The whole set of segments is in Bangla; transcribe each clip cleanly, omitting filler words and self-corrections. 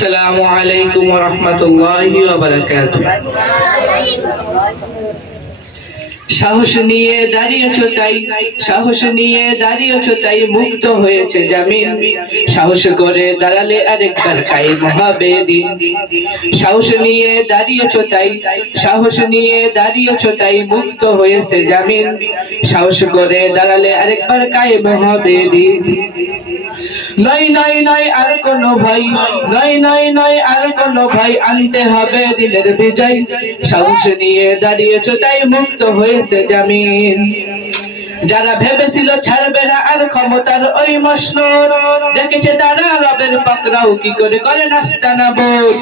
আসসালামু আলাইকুম ওয়া রাহমাতুল্লাহি ওয়া বারাকাতুহু। সাহস নিয়ে দাঁড়িয়েছো তাই, সাহস নিয়ে দাঁড়িয়েছো তাই মুক্ত হয়েছে জামিন। সাহস করে দাঁড়ালে আরেকবার কায়েম হবে দিন। সাহস নিয়ে দাঁড়িয়েছো তাই, সাহস নিয়ে দাঁড়িয়েছো তাই মুক্ত হয়েছে জামিন। সাহস করে দাঁড়ালে আরেকবার কায়েম হবে দিন। নয় নয় নয় আর কোন ভয়, নয় নয় নয় আর কোন ভয়, আনতে হবে দিনের বিজয়। সাহস নিয়ে দাঁড়িয়েছো তাই মুক্ত হয়েছে জামিন। যারা ভেবেছিল ছাড়বে না আর ক্ষমতার ওই মসনদ, দেখেছে তারা রবের পাকড়াও কি করে করে নাস্তানা বোধ।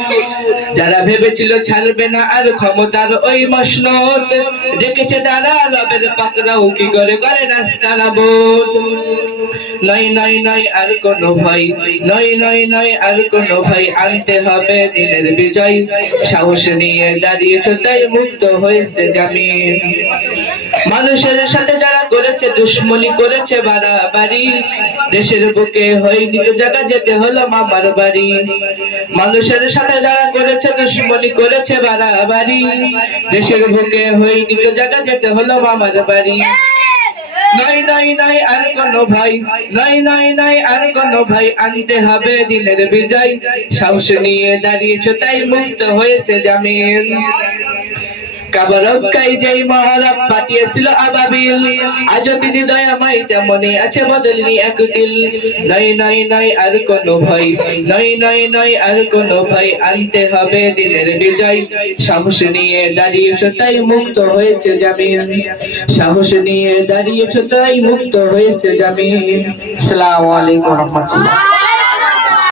যারা ভেবেছিল ছাড়বে না আর ক্ষমতার ওই মসনদ, দেখেছে তারা রবের পাকড়াও কি করে করে নাস্তানা বোধ। নয় নয় নয় আর কোন ভয়, নয় নয় নয় আর কোন ভয়, আনতে হবে দিনের বিজয়। সাহস নিয়ে দাঁড়িয়েছো তাই মুক্ত হয়েছে জামিন। মানুষের সাথে যারা করেছে দুশ্মনী, করেছে বাড়াবাড়ি, দেশের বুকে হয়নি তো জায়গা, যেতে হলো মামার বাড়ি। মানুষের সাথে যারা করেছে দুশ্মনী, করেছে বাড়াবাড়ি, দেশের বুকে হয়নি তো জায়গা, যেতে হলো মামার বাড়ি। নয় নয় নয় আর কোন ভাই, নয় নয় নয় আর কোন ভাই, আনতে হবে দিনের বিজয়। সাহস নিয়ে দাঁড়িয়েছো তাই মুক্ত হয়েছে জামিন। কাবা রক্ষায় যেই মহারব পাঠিয়েছিল আবাবিল, আজও তিনি দয়াময় তেমনি আছে বদলনি এক তিল। নয় নয় নয় আর কোন ভয়, নয় নয় নয় আর কোন ভয়, আনতে হবে দিনের বিজয়। সাহস নিয়ে দাঁড়িয়েছো তাই মুক্ত হয়েছে জামিন। সাহস নিয়ে দাঁড়িয়েছো তাই মুক্ত হয়েছে জামিন। আসসালামু আলাইকুম ওয়া রাহমাতুল্লাহ।